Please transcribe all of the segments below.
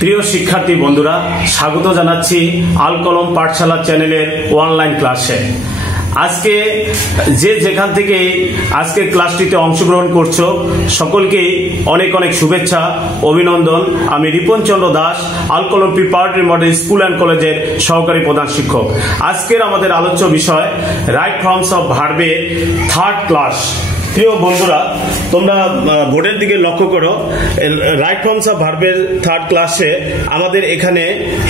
প্রিয় শিক্ষার্থী বন্ধুরা, স্বাগত জানাচ্ছি আল কলম পাঠশালা চ্যানেলের অনলাইন ক্লাসে। আজকে যেখান থেকে আজকের ক্লাসটিতে অংশগ্রহণ করছো সকলকেই অনেক অনেক শুভেচ্ছা, অভিনন্দন। আমি রিপন চন্দ্র দাস, আল কলম প্রিপারেটরি মডেল স্কুল অ্যান্ড কলেজের সহকারী প্রধান শিক্ষক। আজকের আমাদের আলোচ্য বিষয় রাইট ফর্মস অফ ভার্বের থার্ড ক্লাস। প্রিয় বন্ধুরা, তোমরা বোর্ডের দিকে লক্ষ্য করো, রাইট ফর্মস অফ ভার্বের থার্ড ক্লাসে আমাদের এখানে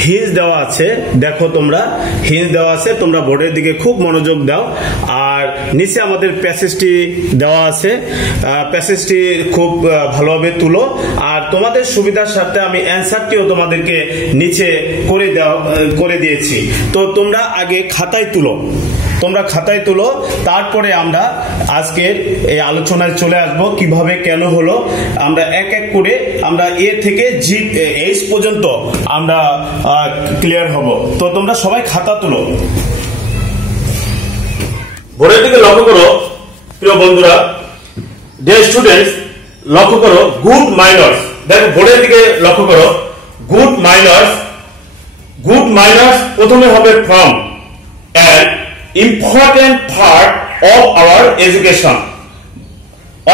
হিঞ্জ দেওয়া আছে। দেখো তোমরা হিঞ্জ দেওয়া আছে, তোমরা বোর্ডের দিকে খুব মনোযোগ দাও। আর নিচে আমাদের প্যাসেজটি দেওয়া আছে, প্যাসেজটি খুব ভালোভাবে তুলো। আর তোমাদের সুবিধার সাথে আমি অ্যান্সারটিও তোমাদেরকে নিচে করে দিয়েছি। তো তোমরা আগে খাতায় তুলো, তারপরে আমরা আজকের এই আলোচনায় চলে আসবো কিভাবে কেন হলো। আমরা এক এক করে আমরা এ থেকে জি এইচ পর্যন্ত আমরা ক্লিয়ার হব। তো তোমরা সবাই খাতা তুলো, বোর্ডের দিকে লক্ষ্য করো। প্রিয় বন্ধুরা, ডিয়ার স্টুডেন্টস, লক্ষ্য করো গুড মাইনার্স। দেখো বোর্ডের দিকে লক্ষ্য করো, গুড মাইনার্স প্রথমে হবে form and important part of our education.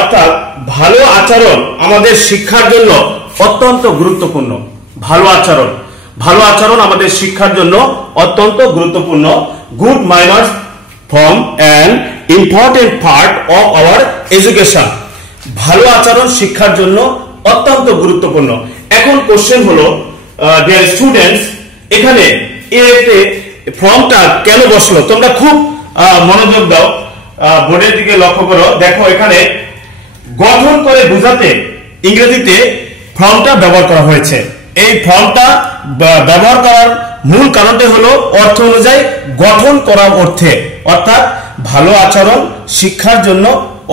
অর্থাৎ ভালো আচরণ আমাদের শিক্ষার জন্য অত্যন্ত গুরুত্বপূর্ণ। ভালো আচরণ আমাদের শিক্ষার জন্য অত্যন্ত গুরুত্বপূর্ণ। Good minors form an important part of our education. ভালো আচরণ শিক্ষার জন্য অত্যন্ত গুরুত্বপূর্ণ। এখন কোশ্চেন হলো, ডিয়ার স্টুডেন্টস, এখানে এতে ফর্মটা কেন বসলো? তোমরা খুব মনোযোগ দাও, বোর্ডের দিকে লক্ষ্য করো। দেখো এখানে গঠন করে বোঝাতে ইংরেজিতে ফর্মটা ব্যবহার করা হয়েছে। এই ফর্মটা ব্যবহার করার মূল কারণটা হলো অর্থ অনুযায়ী গঠন করার অর্থে, অর্থাৎ ভালো আচরণ শিক্ষার জন্য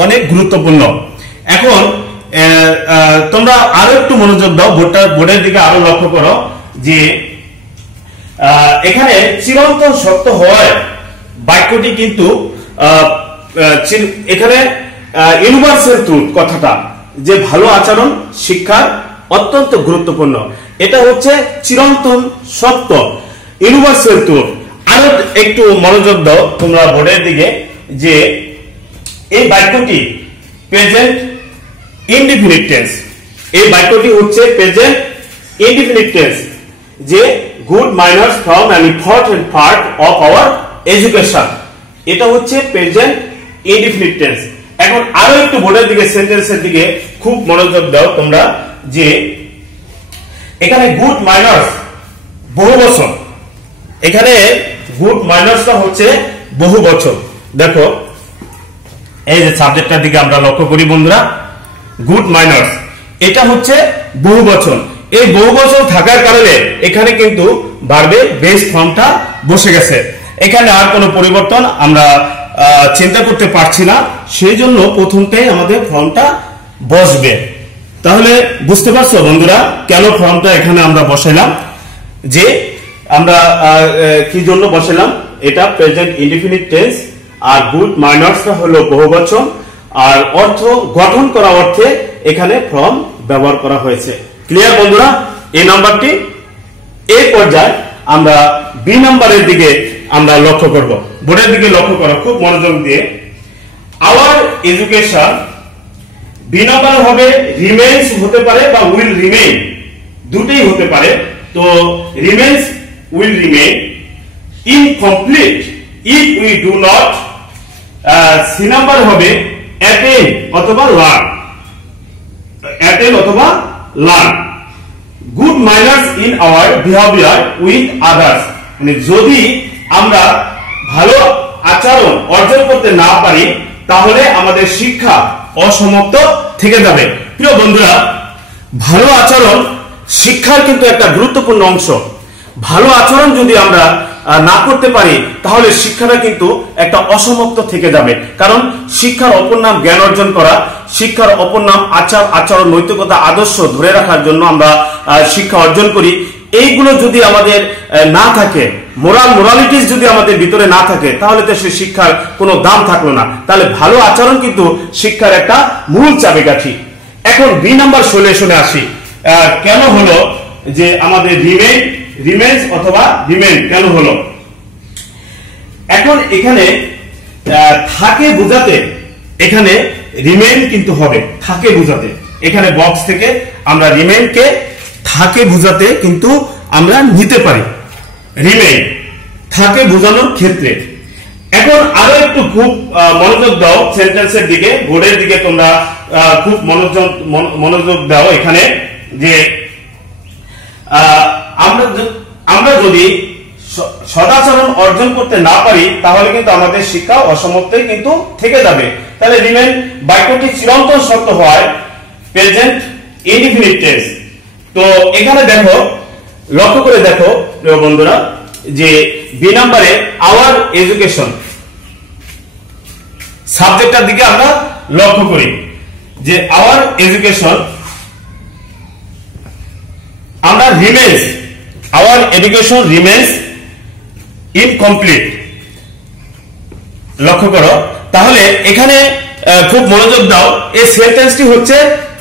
অনেক গুরুত্বপূর্ণ। এখন তোমরা আরো একটু মনোযোগ দাও, বোর্ডের দিকে আরো লক্ষ্য করো যে এখানে চিরন্তন সত্য হওয়ায় বাক্যটি কিন্তু এখানে ইউনিভার্সাল ট্রুথ কথাটা, যে ভালো আচরণ শিক্ষার অত্যন্ত গুরুত্বপূর্ণ, এটা হচ্ছে চিরন্তন সত্য, ইউনিভার্সাল ট্রুথ। আরো একটু মনোযোগ দাও তোমরা বোর্ডের দিকে, যে এই বাক্যটি প্রেজেন্ট ইনডিফিনিট টেন্স। এই বাক্যটি হচ্ছে প্রেজেন্ট ইনডিফিনিট টেন্স, যে good minors form an important part of our education, এটা হচ্ছে প্রেজেন্ট ইনডিফিনিট টেন্স। এখন আরো একটু বোর্ডের দিকে সেন্টেন্সের দিকে খুব মনোযোগ দাও তোমরা, যে এখানে গুড মাইনার্স বহুবচন, এখানে গুড মাইনার্সটা হচ্ছে বহুবচন। দেখো এই যে সাবজেক্টটার দিকে আমরা লক্ষ্য করি বন্ধুরা, গুড মাইনার্স এটা হচ্ছে বহুবচন। এই বহুবচন থাকার কারণে এখানে কিন্তু ভার্বের বেস ফর্মটা বসে গেছে। এখানে আর কোনো পরিবর্তন আমরা চিন্তা করতে পারছি না, সেই জন্য প্রথমটাই আমাদের ফর্মটা বসবে। তাহলে বুঝতে পারছো বন্ধুরা কেন ফর্মটা এখানে আমরা বসাইলাম, যে আমরা কি জন্য বসাইলাম? এটা প্রেজেন্ট ইনডিফিনিট টেন্স, আর গুড মাইনার্সটা হলো বহুবচন, আর অর্থ গঠন করা অর্থে এখানে ফর্ম ব্যবহার করা হয়েছে। ক্লিয়ার বন্ধুরা? এই নাম্বারটি এই পর্যায়ে আমরা বি নাম্বারের দিকে আমরা লক্ষ্য করব। বোর্ডের দিকে লক্ষ্য করো খুব মনোযোগ দিয়ে। আওয়ার এডুকেশন, বি নাম্বার হবে রিমেইনস হতে পারে বা উইল রিমেইন, দুটোই হতে পারে। তো remains, will remain incomplete if we do not. C number হবে অ্যাটেন অথবা লার্ন, অ্যাটেন অথবা learn. Good manners in our behaviour with others, মানে যদি আমরা ভালো আচরণ অর্জন করতে না পারি তাহলে আমাদের শিক্ষা অসমাপ্ত থেকে যাবে। প্রিয় বন্ধুরা, ভালো আচরণ শিক্ষার কিন্তু একটা গুরুত্বপূর্ণ অংশ। ভালো আচরণ যদি আমরা না করতে পারি তাহলে শিক্ষাটা কিন্তু একটা অসমাপ্ত থেকে যাবে। কারণ শিক্ষার অপর নাম জ্ঞান অর্জন করা, শিক্ষার অপর নাম আচরণ, নৈতিকতা, আদর্শ ধরে রাখার জন্য আমরা শিক্ষা অর্জন করি। এইগুলো যদি আমাদের না থাকে, মোরালিটিস যদি আমাদের ভিতরে না থাকে, তাহলে তো সে শিক্ষার কোনো দাম থাকলো না। তাহলে ভালো আচরণ কিন্তু শিক্ষার একটা মূল চাবিকাঠি। এখন বি নাম্বার সলিউশনে আসি। কেন হলো যে আমাদের রিমেন্স অথবা রিমেন কেন হলো। এখন এখানে থাকে বোঝাতে এখানে রিমেন কিন্তু হবে, থাকে বোঝাতে এখানে বক্স থেকে আমরা রিমেনকে থাকে বোঝাতে কিন্তু আমরা নিতে পারি, রিমেন থাকে বোঝানোর ক্ষেত্রে। এখন আরো একটু খুব মনোযোগ দাও সেন্টেন্সের দিকে, বোর্ডের দিকে তোমরা খুব মনোযোগ দাও এখানে, যে আমরা যদি সদাচরণ অর্জন করতে না পারি তাহলে কিন্তু আমাদের শিক্ষা অসমাপ্তই কিন্তু থেকে যাবে। তাহলে রিমেন বাক্যটি চিরন্তন সত্য হয় প্রেজেন্ট ইনডিফিনিট টেন্স। তো এখানে দেখো, লক্ষ্য করে দেখো প্রিয় বন্ধুরা, যে বি নাম্বারে আওয়ার এডুকেশন সাবজেক্টটার দিকে আমরা লক্ষ্য করি, যে আওয়ার এডুকেশন আমরা remains, hour education remains incomplete. লক্ষ্য করো, তাহলে এখানে খুব মনোযোগ দাও, এই সেন্টেন্সটি হচ্ছে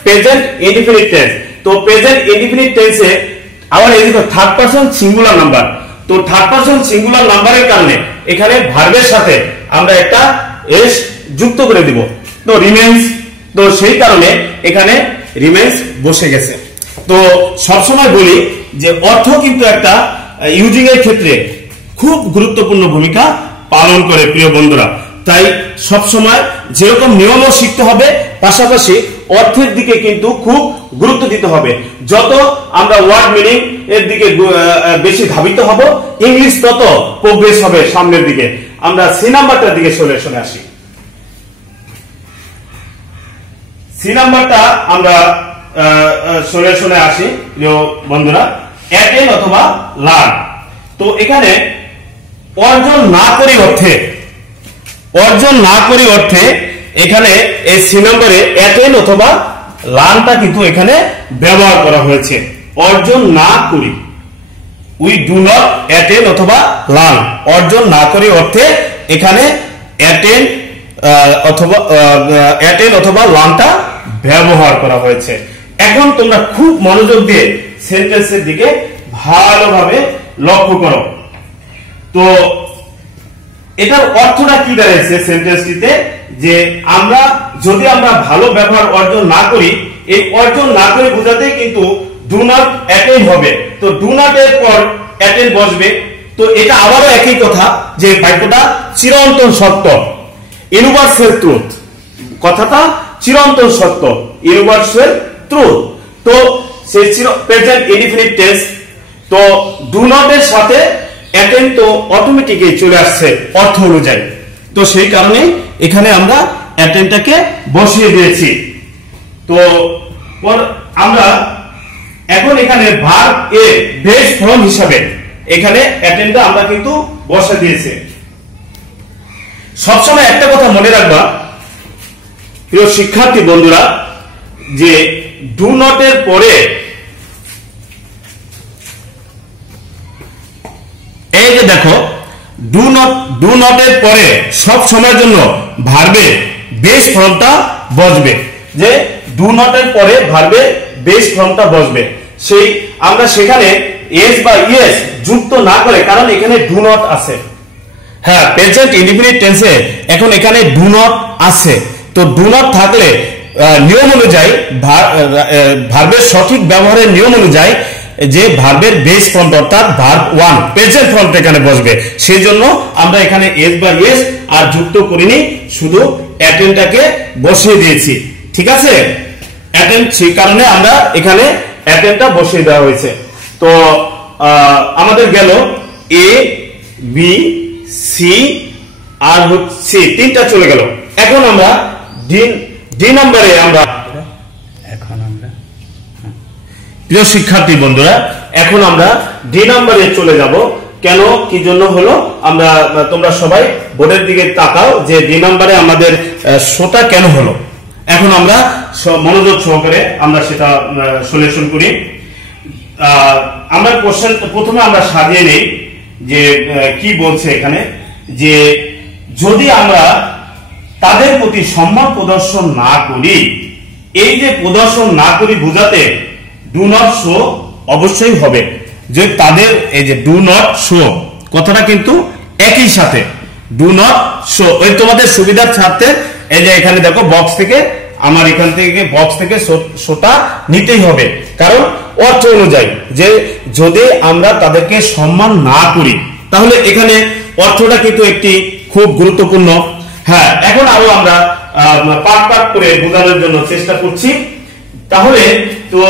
প্রেজেন্ট ইনডিফিনিট টেন্স। তো প্রেজেন্ট ইনডিফিনিট টেন্সে our education third person singular number. তো থার্ড পারসন সিঙ্গুলার নাম্বারের কারণে এখানে ভার্বের সাথে আমরা একটা এস যুক্ত করে দিব, তো রিমেন্স, তো সেই কারণে এখানে রিমেন্স বসে গেছে। তো সবসময় বলি যে অর্থ কিন্তু একটা ইউজিং এর ক্ষেত্রে খুব গুরুত্বপূর্ণ ভূমিকা পালন করে প্রিয় বন্ধুরা। তাই সবসময় যেরকম নিয়মও শিখতে হবে, পাশাপাশি অর্থের দিকে কিন্তু খুব গুরুত্ব দিতে হবে। যত আমরা ওয়ার্ড মিনিং এর দিকে বেশি ধাবিত হব, ইংলিশ তত প্রোগ্রেস হবে সামনের দিকে। আমরা সি নাম্বারটার দিকে সলিউশনে আসি। সি নাম্বারটা আমরা সলিউশনে আসি প্রিয় বন্ধুরা, অ্যাটেন অথবা লার্ন। তো এখানে অর্জন না করি অর্থে, অর্জন না করি অর্থে এখানে এই সি নম্বরে অ্যাটেন অথবা লার্নটা কিন্তু এখানে ব্যবহার করা হয়েছে। অর্জন না করি, উই ডু নট অ্যাটেন অথবা লার্ন, অর্জন না করি অর্থে এখানে অ্যাটেন অথবা লার্নটা ব্যবহার করা হয়েছে। এখন তোমরা খুব মনোযোগ দিয়ে সেন্টেন্সের দিকে ভালোভাবে লক্ষ্য করো। তো এটার অর্থটা কি দাঁড়িয়েছে সেন্টেন্সটিতে, যে যদি আমরা ভালো ব্যবহার অর্জন না করি, এই অর্জন না করে বোঝাতে কিন্তু ডু নট অ্যাটেন হবে। তো ডু নট এর পর অ্যাটেন বসবে। তো এটা আবারও একই কথা, যে বাক্যটা চিরন্তন সত্য, ইউনিভার্সাল ট্রুথ, কথাটা চিরন্তন সত্য, ইউনিভার্সাল ট্রুথ। তো সেই প্রেজেন্ট ইনডিফিনিট টেন্স, তো ডু নট এর সাথে অ্যাটেন তো অটোমেটিকই চলে আসছে অর্থ অনুযায়ী। তো সেই কারণে এখানে আমরা অ্যাটেনটাকে বসিয়ে দিয়েছি। তো আমরা এখন এখানে ভার্ব এ বেস ফর্ম হিসাবে এখানে অ্যাটেনটা আমরা কিন্তু বসে দিয়েছি। সবসময় একটা কথা মনে রাখবা প্রিয় শিক্ষার্থী বন্ধুরা, যে ডু নট এর পরে এই যে দেখো, ডু নট এর পরে সব সময়ের জন্য ভার্বে বেস ফর্মটা বসবে, যে ডু নট এর পরে ভার্বে বেস ফর্মটা বসবে। সেই আমরা সেখানে এস বা ইয়েস যুক্ত না করে, কারণ এখানে ডু নট আছে। হ্যাঁ, প্রেজেন্ট ইনডিফিনিট টেন্সে এখন এখানে ডু নট আছে। তো ডু নট থাকলে নিয়ম অনুযায়ী, ভার্বের সঠিক ব্যবহারের নিয়ম অনুযায়ী যে ভার্বের বেস ফর্ম অর্থাৎ ভার্ব ওয়ান প্রেজেন্ট ফর্মটা এখানে বসবে। সেই জন্য আমরা এখানে এস বা ইয়েস আর যুক্ত করিনি, শুধু অ্যাটেনটাকে বসিয়ে দিয়েছি। ঠিক আছে, অ্যাটেন, সেই কারণে আমরা এখানে অ্যাটেনটা বসিয়ে দেওয়া হয়েছে। তো আমাদের গেল এ, বি, সি আর হচ্ছে তিনটা চলে গেল। এখন আমরা ডি নাম্বারে প্রিয় শিক্ষার্থী বন্ধুরা, এখন আমরা ডি নাম্বারে চলে যাব। কেন, কি জন্য হলো, আমরা তোমরা সবাই বোর্ডের দিকে তাকাও, যে ডি নাম্বারে আমাদের শোটা কেন হলো। এখন আমরা মনোযোগ সহকারে আমরা সেটা সলিউশন করি। আমরা কোশ্চেন প্রথমে আমরা সাজিয়ে নেই যে কি বলছে এখানে, যে যদি আমরা তাদের প্রতি সম্মান প্রদর্শন না করি, এই যে প্রদর্শন না করি বোঝাতে ডু নট শো অবশ্যই হবে, যে তাদের এই যে ডু নট শো কথাটা কিন্তু একই সাথে ডু নট শো, ওই তোমাদের সুবিধার স্বার্থে এই যে এখানে দেখো বক্স থেকে আমার এখান থেকে বক্স থেকে শোটা নিতেই হবে, কারণ অর্থ অনুযায়ী যে যদি আমরা তাদেরকে সম্মান না করি তাহলে এখানে অর্থটা কিন্তু একটি খুব গুরুত্বপূর্ণ। হ্যাঁ, এখন আরো আমরা পার্ট পার্ট করে বোঝানোর জন্য চেষ্টা করছি। তাহলে তো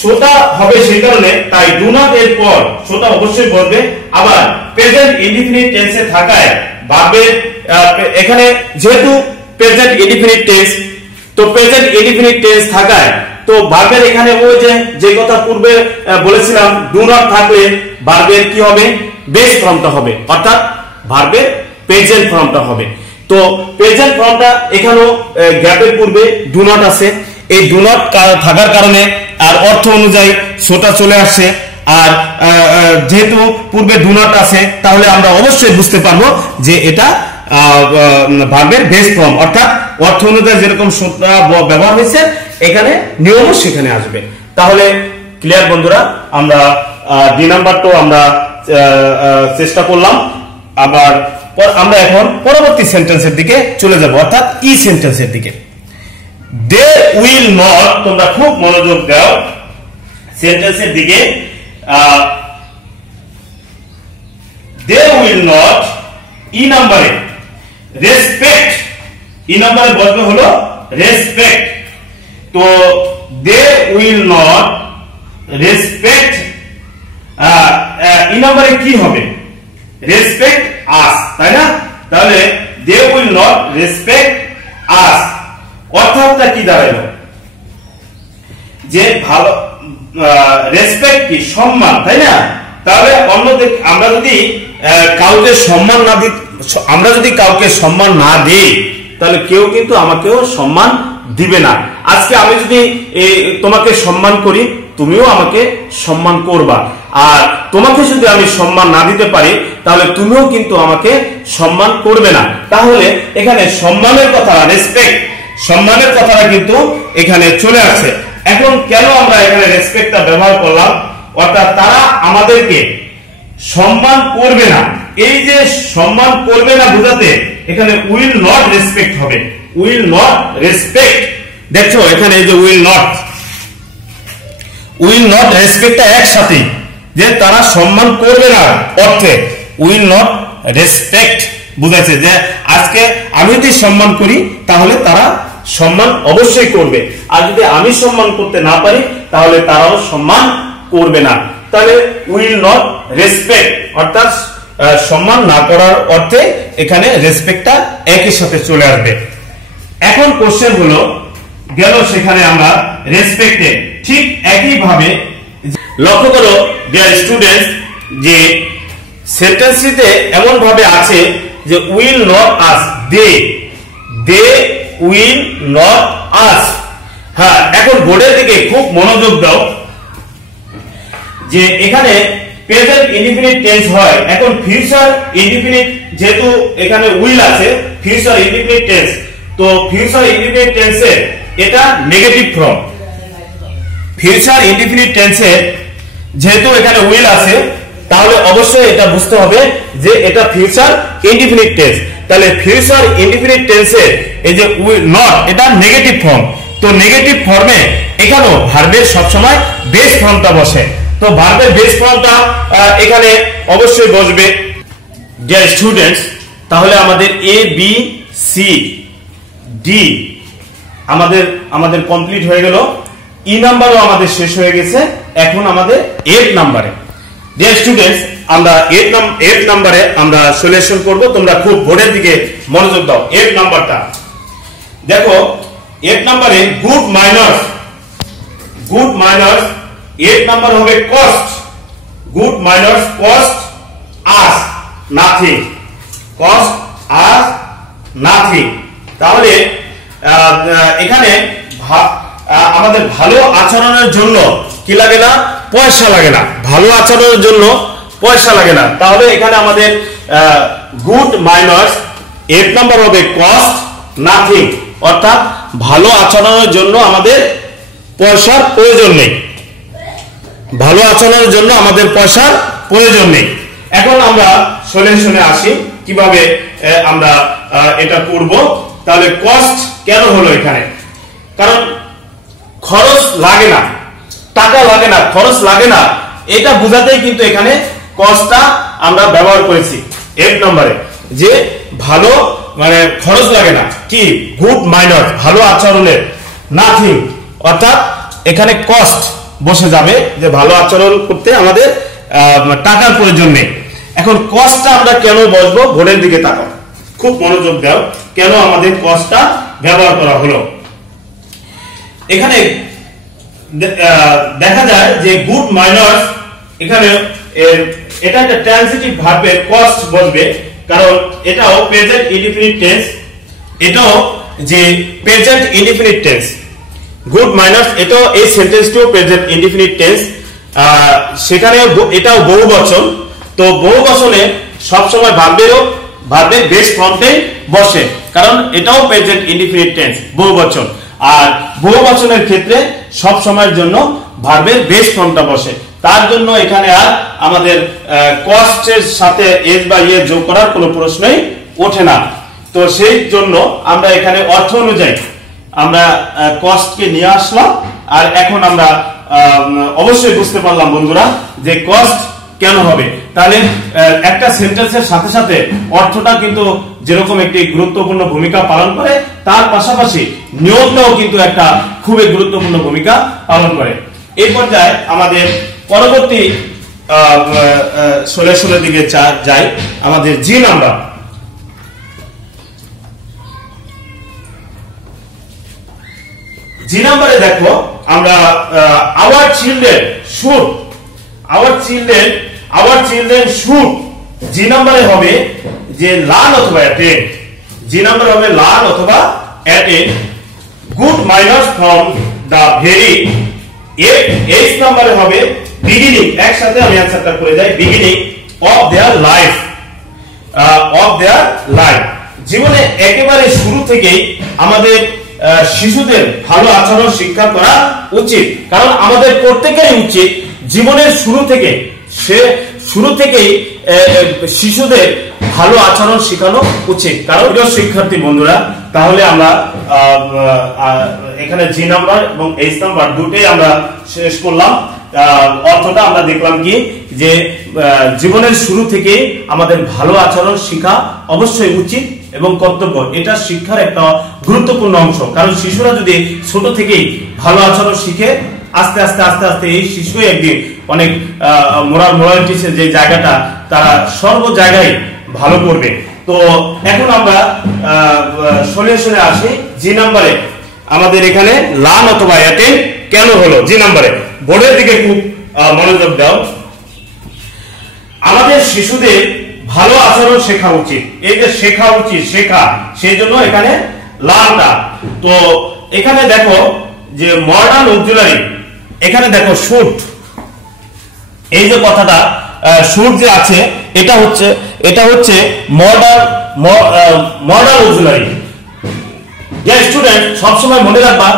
শোটা হবে সেই কারণে তাই ডু নট এর পর শোটা অবশ্যই বলবে। আবার প্রেজেন্ট ইনডিফিনিট টেন্সে থাকায় ভার্বের এখানে যেহেতু প্রেজেন্ট ইনডিফিনিট টেন্স, তো প্রেজেন্ট ইনডিফিনিট টেন্স থাকায় তো ভার্বের এখানে ওই যে কথা পূর্বে বলেছিলাম ডু নট থাকলে ভার্বের কি হবে, বেস ফর্মটা হবে, অর্থাৎ ভার্বের প্রেজেন্ট ফর্মটা হবে। তো প্রেজেন্ট ফর্মটা এখানেও গ্যাপের পূর্বে ডু নট আছে, এই ডু নট থাকার কারণে আর অর্থ অনুযায়ী শোটা চলে আসছে। আর যেহেতু পূর্বে ডু নট আছে তাহলে আমরা অবশ্যই বুঝতে পারবো যে এটা ভার্বের বেস ফর্ম, অর্থাৎ অর্থ অনুযায়ী যেরকম শোটা ব্যবহার হয়েছে এখানে নিয়মও সেখানে আসবে। তাহলে ক্লিয়ার বন্ধুরা, আমরা ডি নাম্বারটাও আমরা চেষ্টা করলাম। আবার আমরা এখন পরবর্তী সেন্টেন্সের দিকে চলে যাব, অর্থাৎ ই সেন্টেন্সের দিকে। দে উইল নট, তোমরা খুব মনোযোগ দাও সেন্টেন্সের দিকে। দে উইল নট ই নাম্বারে রেসপেক্ট, ই নাম্বারে বলবে হলো রেসপেক্ট। তো দে উইল নট রেসপেক্ট, ই নাম্বারে কি হবে, রেসপেক্ট আস, তাই না? তাহলে দে উইল নট রেসপেক্ট আস অর্থাৎটা কি দাঁড়ালো, যে ভালো রেসপেক্ট কি সম্মান, তাই না? তাহলে অন্যদিকে আমরা যদি কাউকে সম্মান না দিই, আমরা যদি কাউকে সম্মান না দিই তাহলে কেউ কিন্তু আমাকেও সম্মান দিবে না। আজকে আমি যদি তোমাকে সম্মান করি তুমিও আমাকে সম্মান করবা, আর তোমাকে যদি আমি সম্মান না দিতে পারি তাহলে তুমিও কিন্তু আমাকে সম্মান করবে না। তাহলে এখানে সম্মানের কথা, রেসপেক্ট সম্মানের কথাটা কিন্তু এখানে চলে আসছে। এখন কেন আমরা এখানে রেসপেক্টটা ব্যবহার করলাম, অর্থাৎ তারা আমাদেরকে সম্মান করবে না, এই যে সম্মান করবে না বোঝাতে এখানে উইল নট রেসপেক্ট হবে, উইল নট রেসপেক্ট। দেখছো এখানে এই যে উইল নট রেসপেক্টটা একসাথে, যে তারা সম্মান করবে না অর্থে উইল নট রেসপেক্ট বুঝাচ্ছে, যে আজকে আমি যদি সম্মান করি তাহলে তারা সম্মান অবশ্যই করবে, আর যদি আমি সম্মান করতে না পারি তাহলে তারাও সম্মান করবে না। তাহলে উইল নট রেসপেক্ট অর্থাৎ সম্মান না করার অর্থে এখানে রেসপেক্টটা একই সাথে চলে আসবে। এখন কোশ্চেন হলো গেল সেখানে আমরা রেসপেক্টে, ঠিক একই ভাবে লক্ষ্য করো ডিয়ার স্টুডেন্টস, যে সেন্টেন্সটিতে এমন ভাবে আছে যে will not us, they will not us. হ্যাঁ, এখন বোর্ডের দিকে খুব মনোযোগ দাও, যে এখানে প্রেজেন্ট ইনডিফিনিট টেন্স হয়, এখন ফিউচার ইনডিফিনিট, যেহেতু এখানে উইল আছে ফিউচার ইনডিফিনিট টেন্স, তো ফিউচার ইনডিফিনিট টেন্সে এটা নেগেটিভ ফর্ম। ফিউচার ইনডিফিনিট টেন্সে যেহেতু এখানে উইল আছে তাহলে অবশ্যই এটা বুঝতে হবে যে এটা ফিউচার ইনডিফিনিট টেন্স। তাহলে ফিউচার ইনডিফিনিট টেন্সে এই যে উইল নট, এটা নেগেটিভ ফর্ম, তো নেগেটিভ ফর্মে এখানেও ভার্বের সবসময় বেস ফর্মটা বসে, তো ভার্বের বেস ফর্মটা এখানে অবশ্যই বসবে। ডিয়ার স্টুডেন্টস, তাহলে আমাদের এ বি সি ডি আমাদের কমপ্লিট হয়ে গেল, ই নাম্বারও আমাদের শেষ হয়ে গেছে, এখন আমাদের 8 নাম্বারে। ডিয়ার স্টুডেন্টস, আমরা 8 নাম্বারে আমরা সলিউশন করব, তোমরা খুব বোর্ডের দিকে মনোযোগ দাও। 8 নাম্বারটা দেখো, 8 নাম্বারে গুড মাইনাস 8 নাম্বার হবে কস্ট, গুড মাইনাস কস্ট আস নাথিং, কস্ট আস নাথিং। তাহলে এখানে আমাদের ভালো আচরণের জন্য কি লাগে না, পয়সা লাগে না, ভালো আচরণের জন্য পয়সা লাগে না। তাহলে এখানে আমাদের গুড মাইনাস 8 নাম্বার হবে কস্ট নাথিং, অর্থাৎ ভালো আচরণের জন্য আমাদের পয়সার প্রয়োজন নেই। ভালো আচরণের জন্য আমাদের পয়সার প্রয়োজন নেই। এখন আমরা সলিউশনে আসি কিভাবে আমরা এটা করব। তাহলে কস্ট কেন হলো এখানে? কারণ খরচ লাগে না, টাকা লাগে না, খরচ লাগে না, এটা বোঝাতেই কিন্তু এখানে কস্টটা আমরা ব্যবহার করেছি এক নম্বরে, যে ভালো মানে খরচ লাগে না, কি গুড মাইনার ভালো আচরণের নাথিং, অর্থাৎ এখানে কস্ট বসে যাবে যে ভালো আচরণ করতে আমাদের টাকার প্রয়োজন নেই। এখন কস্টটা আমরা কেন বসবো, বোর্ডের দিকে তাকাও, খুব মনোযোগ দাও, কেন আমাদের কস্টটা ব্যবহার করা হলো। এখানে দেখা যায় যে গুড মাইনার্স, এখানে এটা একটা ট্রান্সিটিভ ভার্বের কস্ট বসবে, কারণ এটাও প্রেজেন্ট ইনডিফিনিট টেন্স, এটাও যে present indefinite tense. Good minors এটাও এই সেন্টেন্সটিও প্রেজেন্ট ইনডিফিনিট টেন্স, সেখানে এটাও বহুবচন। তো বহুবচনে সবসময় ভার্বের বেস ফর্মটাই বসে, কারণ এটাও প্রেজেন্ট ইনডিফিনিট টেন্স বহুবচন। আর বহুবচনের ক্ষেত্রে সব সময়ের জন্য ভার্বের বেস ফর্মটা বসে, তার জন্য এখানে আর আমাদের কস্টের সাথে এস বা ইয়ে যোগ করার কোনো প্রশ্নই ওঠে না। তো সেই জন্য আমরা এখানে অর্থ অনুযায়ী আমরা কস্টকে নিয়ে আসলাম। আর এখন আমরা অবশ্যই বুঝতে পারলাম বন্ধুরা যে কস্ট কেন হবে। তাহলে একটা সেন্টেন্সের সাথে সাথে অর্থটা কিন্তু যেরকম একটি গুরুত্বপূর্ণ ভূমিকা পালন করে, তার পাশাপাশি নিয়মটাও কিন্তু একটা খুবই গুরুত্বপূর্ণ ভূমিকা পালন করে। এই পর্যায়ে আমাদের পরবর্তী সলিউশনের দিকে যাই। আমাদের জি নাম্বার, জি নাম্বারে দেখো আমরা আওয়ার চিলড্রেন শুড, জি নাম্বারে হবে যে লার্ন অথবা অ্যাটেন্ড, জি নাম্বার হবে লার্ন অথবা attend. Good manners from the very, H নাম্বারে হবে বিগিনিং, একসাথে আমি অ্যানসারটা করে যাই, বিগিনিং অফ দেয়ার লাইফ, জীবনে একেবারে শুরু থেকেই আমাদের শিশুদের ভালো আচরণ শিক্ষা করা উচিত, কারণ আমাদের প্রত্যেকেরই উচিত জীবনের শুরু থেকেই শিশুদের ভালো আচরণ শেখানো উচিত। কারণ শিক্ষার্থী বন্ধুরা, তাহলে আমরা এখানে জি নাম্বার এবং এইচ নাম্বার দুটোই আমরা শেষ করলাম। অর্থটা আমরা দেখলাম কি, যে জীবনের শুরু থেকেই আমাদের ভালো আচরণ শেখা অবশ্যই উচিত এবং কর্তব্য, এটা শিক্ষার একটা গুরুত্বপূর্ণ অংশ। কারণ শিশুরা যদি ছোট থেকেই ভালো আচরণ শিখে, আস্তে আস্তে আস্তে আস্তে এই শিশু একদিন অনেক মোরালিটিসের যে জায়গাটা তারা সর্ব জায়গায় ভালো করবে। তো এখন আমরা সলিউশনে আসি। জি নাম্বারে আমাদের এখানে লার্ন অথবা অ্যাটেন্ড কেন হলো, জি নাম্বারে বোর্ডের দিকে খুব মনোযোগ দাও। আমাদের শিশুদের ভালো আচরণ শেখা উচিত, এই যে শেখা উচিত, শেখা, সেই জন্য এখানে লার্নটা। তো এখানে দেখো যে মডার্ন অক্সিলারি, এখানে দেখো শুড, এই যে কথাটা শুড যে আছে, এটা হচ্ছে মডার্ন অক্সিলারি। স্টুডেন্ট সবসময় মনে রাখবা,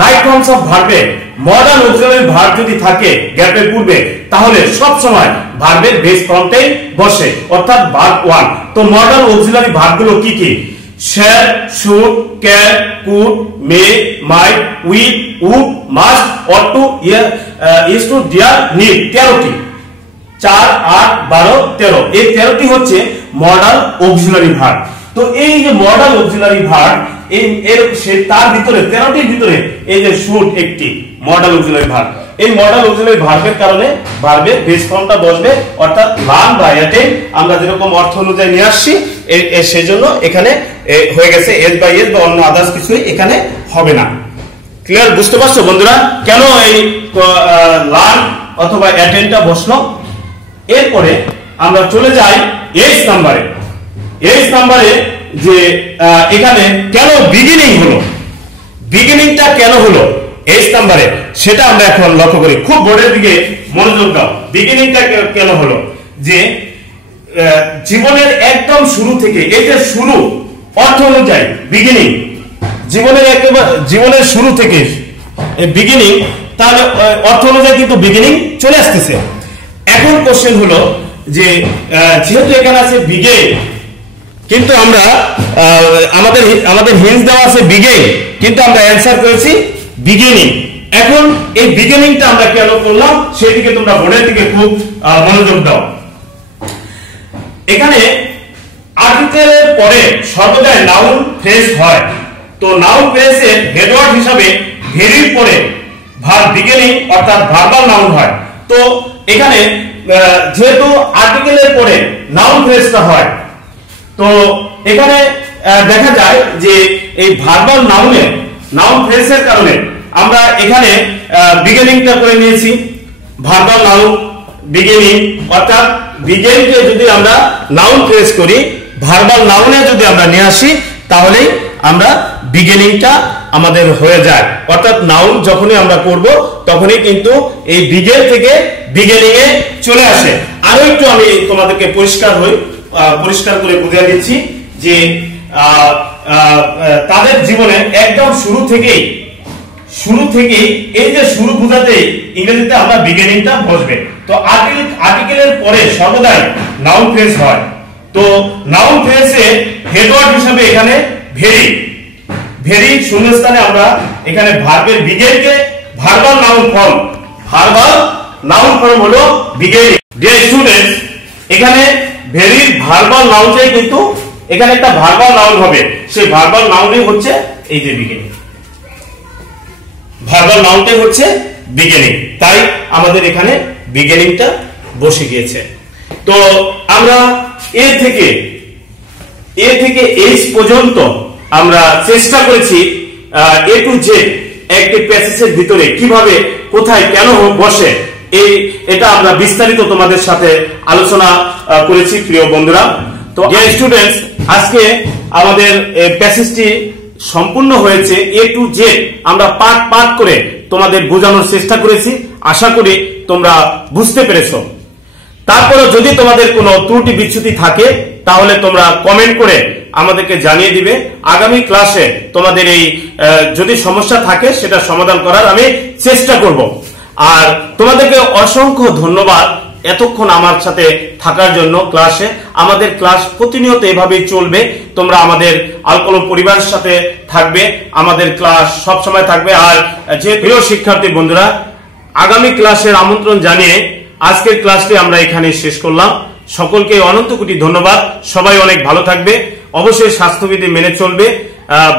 রাইট ফর্মস অফ ভার্বে মডার্ন অক্সিলারি ভার্ব যদি থাকে গ্যাপের পূর্বে, তাহলে সব সময় ভার্বের বেস ফর্মটাই বসে, অর্থাৎ ভার্ব 1। তো মডার্ন অক্সিলারি ভার্বগুলো কি কি? Shall, should, can, could, may, might, will, would, must, ought to, is to, dare, need, 13টি। 4, 8, 12, 13, এই 13টি হচ্ছে মডার্ন অক্সিলারি ভার্ব। তো এই যে মডার্ন অক্সিলারি ভার্ব, তার ভিতরে 13টির ভিতরে এই যে শুড একটি মডার্ন অক্সিলারি ভার্ব। এই মডার্ন অক্সিলারি ভার্বের কারণে ভার্বের বেস ফর্মটা বসবে, অর্থাৎ লার্ন বা অ্যাটেন্ড আমরা যেরকম অর্থ অনুযায়ী নিয়ে আসছি, সেজন্য এখানে হয়ে গেছে এস বাই এস বা অন্য আদার্স কিছুই এখানে হবে না। ক্লিয়ার? বুঝতে পারছো বন্ধুরা কেন এই লার্ন অথবা অ্যাটেন্ডটা বসলো? এরপরে আমরা চলে যাই এইচ নাম্বারে। এইচ নাম্বারে যে এখানে কেন বিগিনিং হলো, বিগিনিংটা কেন হলো এইচ নাম্বারে, সেটা আমরা এখন লক্ষ্য করি। খুব বোর্ডের দিকে মনোযোগ দাও। বিগিনিংটা কেন হলো, যে জীবনের একদম শুরু থেকে, এই যে শুরু অর্থ অনুযায়ী বিগিনিং, জীবনের শুরু থেকে বিগিনিং, তাহলে অর্থ অনুযায়ী কিন্তু বিগিনিং চলে আসতেছে। এখন কোশ্চেন হলো যে যেহেতু এখানে আছে বিগেন, কিন্তু আমরা আমাদের হিন্স দেওয়া আছে বিগেন, কিন্তু আমরা অ্যান্সার করেছি বিগিনিং। এখন এই বিগিনিংটা আমরা কেন করলাম সেদিকে তোমরা বোর্ডের দিকে খুব মনোযোগ দাও। এখানে আর্টিকেলের পরে সর্বদাই নাউন ফ্রেজ হয়, তো নাউন ফ্রেজের হেডওয়ার্ড হিসাবে ভেরির পরে ভার্ব বিগিনিং অর্থাৎ ভার্বাল নাউন হয়। তো এখানে যেহেতু আর্টিকেলের পরে নাউন ফ্রেজটা হয়, তো এখানে দেখা যায় যে এই ভার্বাল নাউন ফ্রেজের কারণে আমরা এখানে বিগিনিংটা করে নিয়েছি। ভার্বাল নাউন বিগিনিং অর্থাৎ বিগিনকে যদি আমরা নাউন ফ্রেজ করি, ভার্বাল নাউনে যদি আমরা নিয়ে আসি, তাহলে আমরা বিগিনিংটা আমাদের হয়ে যায়। অর্থাৎ নাউন যখনই আমরা করব তখনই কিন্তু এই বিগেন থেকে বিগিনিং এ চলে আসে। আরো একটু আমি তোমাদেরকে পরিষ্কার করে বুঝিয়ে দিচ্ছি যে তাদের জীবনে একদম শুরু থেকেই এই যে শুরু বোঝাতেই ইংরেজিতে আমরা বিগিনিংটা বসবে। তো আর্টিকেলের পরে সর্বদাই নাউন ফ্রেজ হয়, তো নাউন ফ্রেজে হেডওয়ার্ড হিসেবে এখানে ভেরি শূন্যস্থানে আমরা এখানে ভার্বের বিগেনকে ভার্বাল নাউন ফর্ম হলো বিগিনিং। ডিয়ার স্টুডেন্টস, এখানে ভেরির ভার্বাল নাউনটাই কিন্তু এখানে একটা ভার্বাল নাউন হবে, সেই ভার্বাল নাউনই হচ্ছে এই যে বিগিনিং। ভার্বাল নাউনটাই হচ্ছে বিগিনিং, তাই আমাদের এখানে বিগিনিংটা বসে গিয়েছে। তো আমরা এ থেকে এইচ পর্যন্ত আমরা চেষ্টা করেছি এ টু জেড একটি প্যাসেজের ভিতরে কিভাবে কোথায় কেন বসে এটা আমরা বিস্তারিত তোমাদের সাথে আলোচনা করেছি প্রিয় বন্ধুরা। তো ডিয়ার স্টুডেন্টস, আজকে আমাদের প্যাসেজটি সম্পূর্ণ হয়েছে। এ টু জেড আমরা পার্ট করে তোমাদের বোঝানোর চেষ্টা করেছি, আশা করি তোমরা বুঝতে পেরেছো। তারপরে যদি তোমাদের কোনো ত্রুটি বিচ্যুতি থাকে তাহলে তোমরা কমেন্ট করে আমাদেরকে জানিয়ে দিবে। আগামী ক্লাসে তোমাদের এই যদি সমস্যা থাকে সেটা সমাধান করার আমি চেষ্টা করব। আর তোমাদেরকে অসংখ্য ধন্যবাদ এতক্ষণ আমার সাথে থাকার জন্য ক্লাসে। আমাদের ক্লাস প্রতিনিয়ত এভাবেই চলবে, তোমরা আমাদের আল কলম পরিবারের সাথে থাকবে, আমাদের ক্লাস সব সময় থাকবে। আর যে প্রিয় শিক্ষার্থী বন্ধুরা, আগামী ক্লাসের আমন্ত্রণ জানিয়ে আজকের ক্লাসটি আমরা এখানে শেষ করলাম। সকলকে অনন্ত কোটি ধন্যবাদ। সবাই অনেক ভালো থাকবে, অবশ্যই স্বাস্থ্যবিধি মেনে চলবে,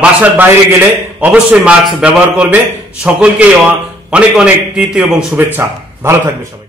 বাসার বাইরে গেলে অবশ্যই মাস্ক ব্যবহার করবে। সকলকে অনেক অনেক প্রীতি এবং শুভেচ্ছা। ভালো থাকবে সবাই।